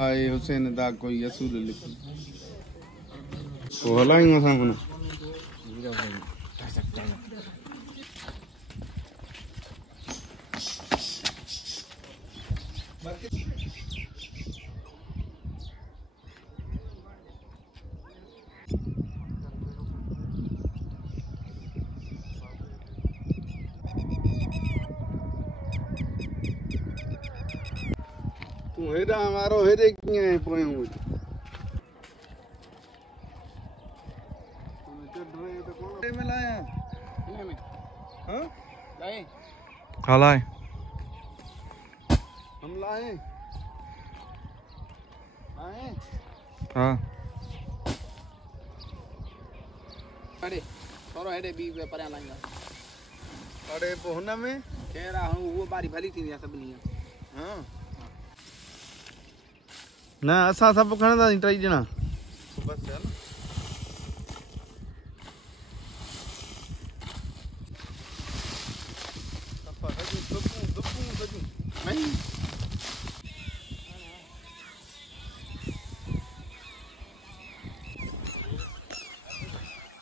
आए हुसैन दा कोई असूल लिखी वो हलाएंगे सामने तू हेडा मारो हेडे कीअं पोयूं में लाया में हां लाए हाँ लाए हम लाए हाँ अरे थोरो हेडे बी परियां लाईंदा अरे पोइ हुन में कह रहा हूँ वो बारी भली थी सभिनी हाँ न असां सभु खणंदासीं टई ॼणा बस चल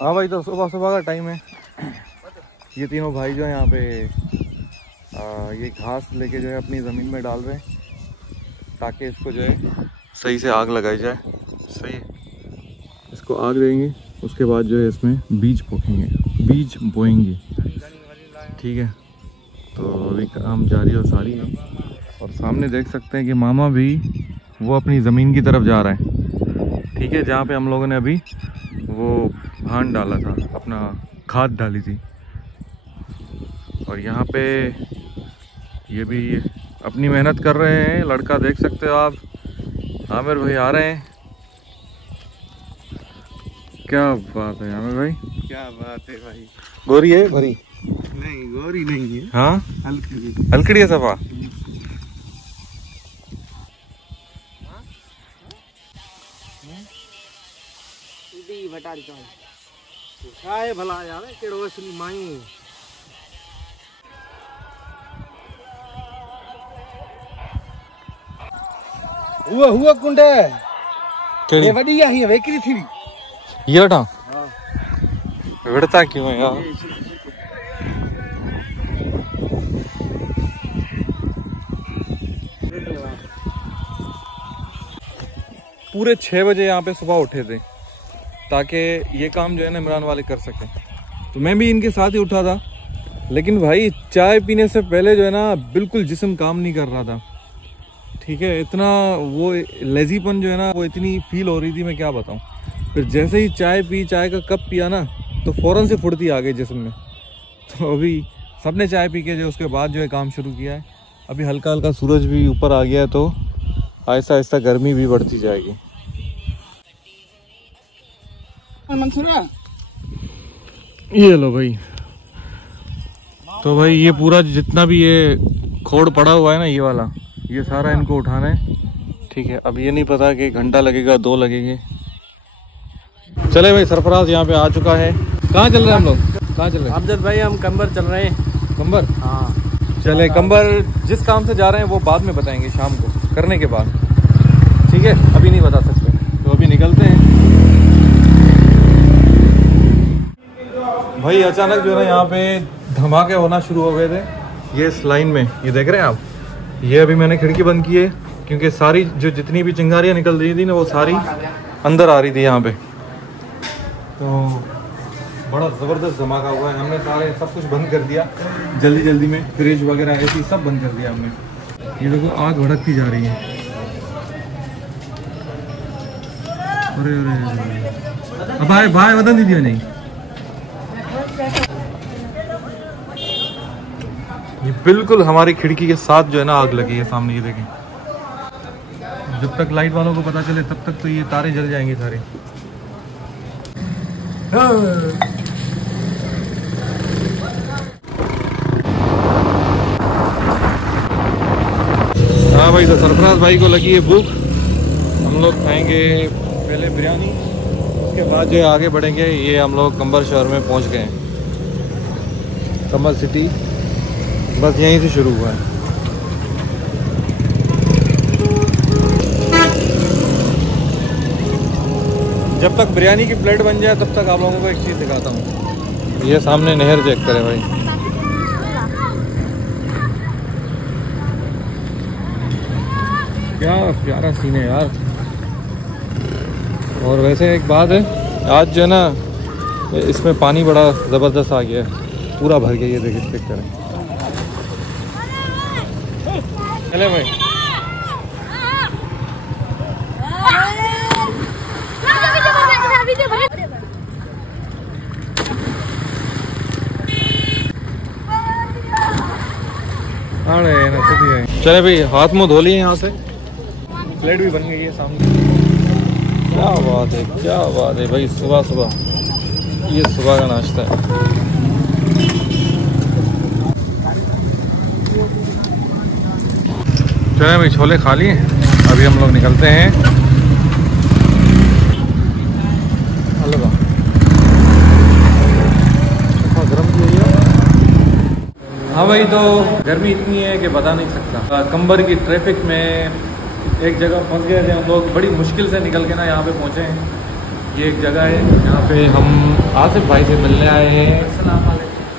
हाँ भाई, तो सुबह सुबह का टाइम है। ये तीनों भाई जो है यहाँ पे ये घास लेके जो है अपनी ज़मीन में डाल रहे हैं ताकि इसको जो है सही से आग लगाई जाए। सही है, इसको आग देंगे, उसके बाद जो है इसमें बीज बीज बोएंगे। ठीक है, तो अभी काम जारी और सारी है। और सामने देख सकते हैं कि मामा भी वो अपनी ज़मीन की तरफ जा रहा है। ठीक है, जहाँ पे हम लोगों ने अभी वो भान डाला था, अपना खाद डाली थी। और यहाँ पे ये भी अपनी मेहनत कर रहे हैं। लड़का देख सकते हो आप, आमिर भाई आ रहे हैं। क्या बात है आमिर भाई, क्या बात है भाई। गोरी है भरी? नहीं गोरी नहीं है, हाँ हल्की हल्कड़ी है सफा। भटारी काय भला यार केड़ो असली माई हुआ कुंड केड़ी ये वडी आ ही वेकरी थी ये वटा। हां, विड़ता क्यों है यार? पूरे 6 बजे यहाँ पे सुबह उठे थे ताकि ये काम जो है ना इमरान वाले कर सकें। तो मैं भी इनके साथ ही उठा था, लेकिन भाई चाय पीने से पहले जो है ना बिल्कुल जिस्म काम नहीं कर रहा था। ठीक है, इतना वो लेजीपन जो है ना वो इतनी फील हो रही थी, मैं क्या बताऊं। फिर जैसे ही चाय का कप पिया ना तो फ़ौरन से फुर्ती आ गई जिस्म में। तो अभी सबने चाय पी के जो उसके बाद जो है काम शुरू किया है। अभी हल्का हल्का सूरज भी ऊपर आ गया है, तो आहिस्ता आहिस्ता गर्मी भी बढ़ती जाएगी। मंसूरा ये लो भाई, तो भाई ये पूरा जितना भी ये खोड़ पड़ा हुआ है ना, ये वाला, ये सारा इनको उठाना है। ठीक है, अब ये नहीं पता कि घंटा लगेगा 2 लगेंगे। चले भाई, सरफराज यहाँ पे आ चुका है। कहाँ चल रहे हैं हम लोग? कहाँ चल रहे हैं अमजद भाई? हम कंबर चल रहे हैं। कंबर? हाँ चले कंबर। जिस काम से जा रहे हैं वो बाद में बताएंगे, शाम को करने के बाद। ठीक है, अभी नहीं बता सकते, तो अभी निकलते हैं भाई। अचानक जो है ना यहाँ पे धमाके होना शुरू हो गए थे ये इस लाइन में। ये देख रहे हैं आप, ये अभी मैंने खिड़की बंद की है क्योंकि सारी जो जितनी भी चिंगारियाँ निकल रही थी ना वो सारी अंदर आ रही थी यहाँ पे। तो बड़ा ज़बरदस्त धमाका हुआ है। हमने सारे सब कुछ बंद कर दिया जल्दी जल्दी में, फ्रिज वगैरह ऐसी सब बंद कर दिया हमने। ये देखो आग भड़कती जा रही है। अरे अरे अब भाई भाई बदन दीजिए नहीं। ये बिल्कुल हमारी खिड़की के साथ जो है ना आग लगी है सामने, ये देखें। जब तक लाइट वालों को पता चले तब तक तो ये तारे जल जाएंगे सारे। हाँ भाई, तो सरफराज भाई को लगी है भूख। हम लोग खाएंगे पहले बिरयानी, उसके बाद जो है आगे बढ़ेंगे। ये हम लोग कंबर शहर में पहुंच गए हैं, कंबर सिटी। बस यहीं से शुरू हुआ है। जब तक बिरयानी की प्लेट बन जाए तब तक आप लोगों को एक चीज़ दिखाता हूँ। ये सामने नहर चेक करें भाई, क्या प्यारा सीन है यार। और वैसे एक बात है, आज जो है ना इसमें पानी बड़ा ज़बरदस्त आ गया है, पूरा भर गया। ये देखिए चेक करें। चले भाई, चले भाई, हाथ मुँह धो लिए यहाँ से। प्लेट भी बन गई है सामने। क्या बात है, क्या बात है भाई। सुबह सुबह ये सुबह का नाश्ता है। चले भाई, छोले खा लिए, अभी हम लोग निकलते हैं। हलवा गर्म किया। हाँ भाई, तो गर्मी इतनी है कि बता नहीं सकता। कंबर की ट्रैफिक में एक जगह फंस गए थे हम लोग, बड़ी मुश्किल से निकल के ना यहाँ पे पहुँचे हैं। ये एक जगह है, यहाँ पे हम आसिफ भाई से मिलने आए हैं।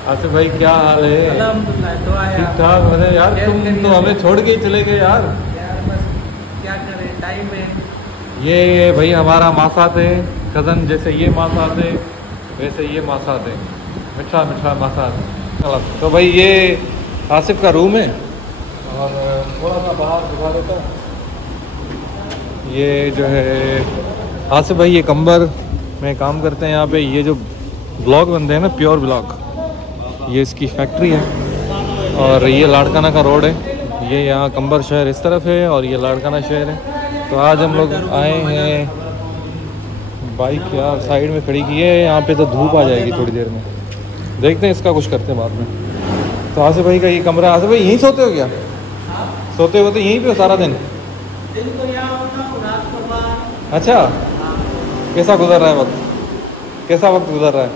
आसिफ भाई क्या हाल है? ठीक ठाक। अरे यार तुम तो हमें छोड़ के ही चले गए यार। बस क्या करें, टाइम है। ये भाई हमारा मासा थे, कज़न। जैसे ये मासा थे वैसे ये मासा थे, मिठा मिठा मासा। तो भाई ये आसिफ का रूम है, और थोड़ा सा बाहर दिखा देता हूँ। ये जो है आसिफ भाई, ये कंबर में काम करते हैं यहाँ पे। ये जो ब्लॉग बनते हैं ना, प्योर ब्लॉग, ये इसकी फैक्ट्री है। और ये लाड़काना का रोड है। ये यहाँ कंबर शहर इस तरफ है और ये लाड़काना शहर है। तो आज हम लोग आए हैं, बाइक यार साइड में खड़ी की है। यहाँ पे तो धूप आ जाएगी थोड़ी देर में, देखते हैं इसका कुछ करते हैं बाद में। तो आसिफ भाई का ये कमरा। आसिफ भाई यहीं सोते हो क्या? सोते हो तो यहीं पे हो सारा दिन? अच्छा, कैसा गुजर रहा है वक्त? कैसा वक्त गुजर रहा है?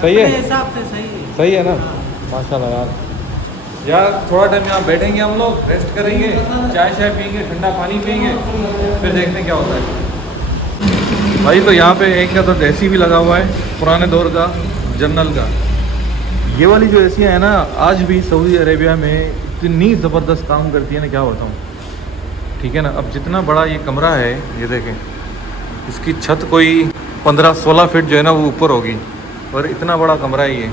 सही है, हिसाब से सही है ना? माशाल्लाह यार। यार थोड़ा टाइम यहाँ बैठेंगे हम लोग, रेस्ट करेंगे, चाय शाय पियेंगे, ठंडा पानी पियेंगे, फिर देखते हैं क्या होता है भाई। तो यहाँ पे एक का तो एसी भी लगा हुआ है, पुराने दौर का, जनरल का। ये वाली जो एसियाँ हैं ना, आज भी सऊदी अरेबिया में इतनी ज़बरदस्त काम करती है ना, क्या बताऊँ। ठीक है ना। अब जितना बड़ा ये कमरा है, ये देखें, इसकी छत कोई 15-16 फीट जो है ना वो ऊपर होगी, और इतना बड़ा कमरा है ये।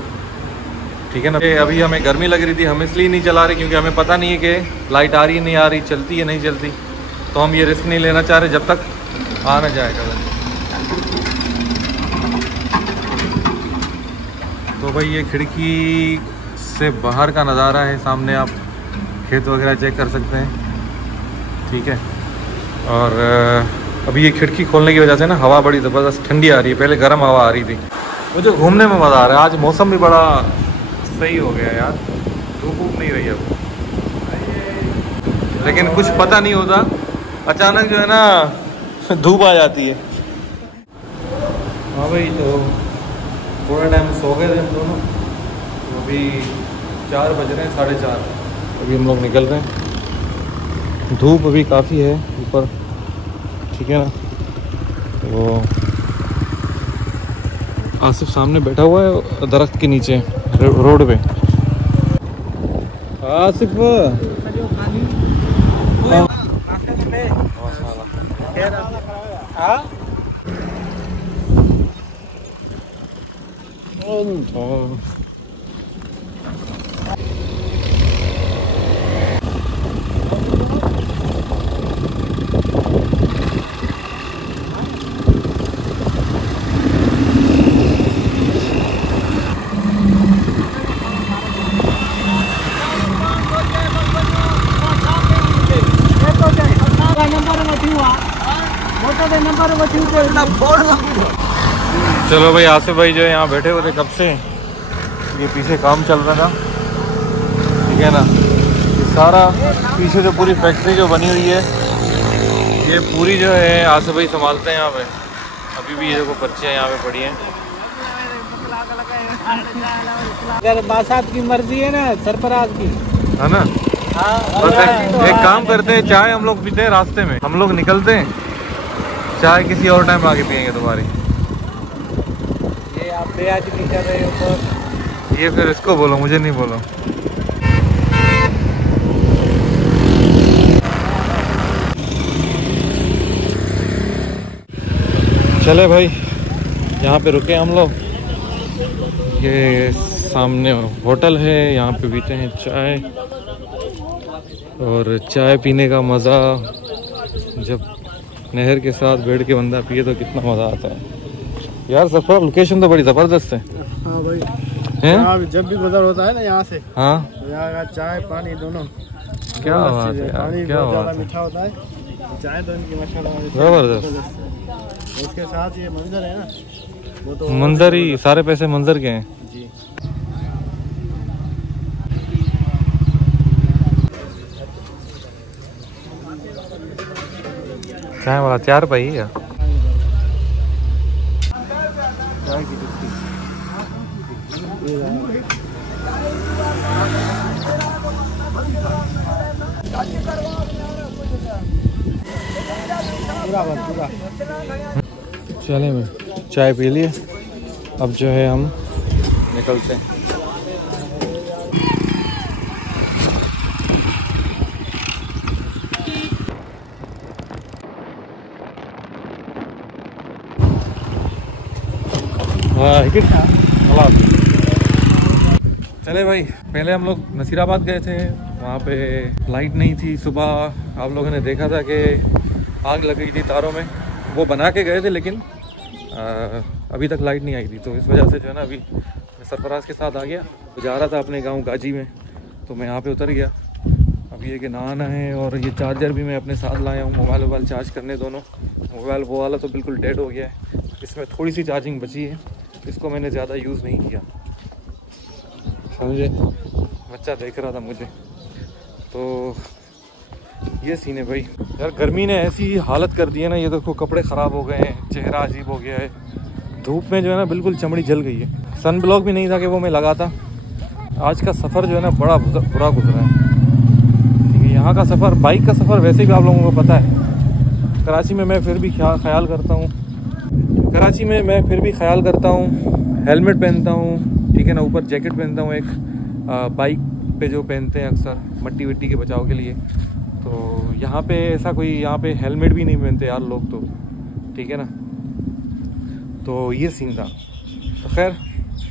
ठीक है ना। अभी हमें गर्मी लग रही थी, हम इसलिए नहीं चला रहे क्योंकि हमें पता नहीं है कि लाइट आ रही है नहीं आ रही, चलती है नहीं चलती। तो हम ये रिस्क नहीं लेना चाह रहे जब तक आ ना जाएगा। तो भाई ये खिड़की से बाहर का नज़ारा है, सामने आप खेत वगैरह चेक कर सकते हैं। ठीक है। और अभी ये खिड़की खोलने की वजह से ना हवा बड़ी ज़बरदस्त ठंडी आ रही है, पहले गर्म हवा आ रही थी। मुझे घूमने में मज़ा आ रहा है। आज मौसम भी बड़ा सही हो गया यार, धूप वूप नहीं रही अब। लेकिन कुछ पता नहीं होता, अचानक जो है ना धूप आ जाती है। हाँ भाई, तो थोड़ा टाइम सो गए थे हम दोनों, तो अभी 4 बज रहे हैं, 4:30। अभी हम लोग निकल रहे हैं। धूप अभी काफ़ी है ऊपर, ठीक है ना। तो आसिफ सामने बैठा हुआ है दरख्त के नीचे रोड पे। आसिफ चलो भाई, आसिफ भाई जो है यहाँ बैठे हुए थे कब से, ये पीछे काम चल रहा था। ठीक है ना। ये सारा पीछे जो पूरी फैक्ट्री जो बनी हुई है, ये पूरी जो है आसिफ भाई संभालते हैं यहाँ पे। अभी भी ये देखो पर्चियाँ यहाँ पे पड़ी हैं। अगर बासात की मर्जी है ना सरफराज की, है ना। बस एक काम करते हैं, चाय हम लोग पीते हैं रास्ते में, हम लोग निकलते हैं, चाय किसी और टाइम आगे पियेंगे तुम्हारी। ये आप बेआदबी कर रहे हो तो ये फिर इसको बोलो, मुझे नहीं बोलो। चले भाई, यहाँ पे रुके हम लोग, ये सामने होटल है, यहाँ पे पीते हैं चाय। और चाय पीने का मज़ा जब नहर के साथ बैठ के बंदा पिए तो कितना मज़ा आता है यार। सफर लोकेशन तो बड़ी ज़बरदस्त है। हाँ भाई, हैं? जब भी गुजर होता है ना यहाँ से, हाँ, तो यहाँ का चाय पानी दोनों क्या बात है यार, पानी क्या बहुत बात ज़्यादा है, मीठा होता है, चाय तो इनकी माशाल्लाह ज़बरदस्त। उसके साथ ये मंजर है ना, वो तो मंजर ही, सारे पैसे मंजर के हैं जी। चाय वाला 4 रुपये ही है। पूरा चले मैं चाय पी लिए, अब जो है हम निकलते हैं। चले भाई, पहले हम लोग नसीराबाद गए थे, वहाँ पे लाइट नहीं थी। सुबह आप लोगों ने देखा था कि आग लग गई थी तारों में, वो बना के गए थे, लेकिन अभी तक लाइट नहीं आई थी। तो इस वजह से जो है ना, अभी मैं सरफराज के साथ आ गया, तो जा रहा था अपने गांव गाजी में, तो मैं यहाँ पे उतर गया। अभी ये कि नहाना है, और ये चार्जर भी मैं अपने साथ लाया हूँ, मोबाइल चार्ज करने दोनों। मोबाइल वो वाला तो बिल्कुल डेड हो गया है, इसमें थोड़ी सी चार्जिंग बची है, इसको मैंने ज़्यादा यूज़ नहीं किया, समझे। बच्चा देख रहा था मुझे, तो ये सीन है भाई। यार गर्मी ने ऐसी हालत कर दी है ना, ये देखो कपड़े ख़राब हो गए हैं, चेहरा अजीब हो गया है, धूप में जो है ना बिल्कुल चमड़ी जल गई है। सन ब्लॉक भी नहीं था कि वो मैं लगाता। आज का सफ़र जो है ना बड़ा बुरा गुजरा है, ठीक है। यहाँ का सफ़र, बाइक का सफ़र वैसे भी आप लोगों को पता है, कराची में मैं फिर भी ख्याल करता हूँ, हेलमेट पहनता हूँ, ठीक है ना, ऊपर जैकेट पहनता हूँ, एक बाइक पे जो पहनते हैं अक्सर मट्टी वट्टी के बचाव के लिए। तो यहाँ पे ऐसा कोई, यहाँ पे हेलमेट भी नहीं पहनते यार लोग, तो ठीक है ना। तो ये सीन था। तो खैर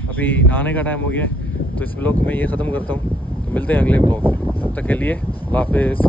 अभी नहाने का टाइम हो गया है, तो इस ब्लॉग में ये ख़त्म करता हूँ। तो मिलते हैं अगले ब्लॉग में, तब तक के लिए अल्लाह हाफ़िज़।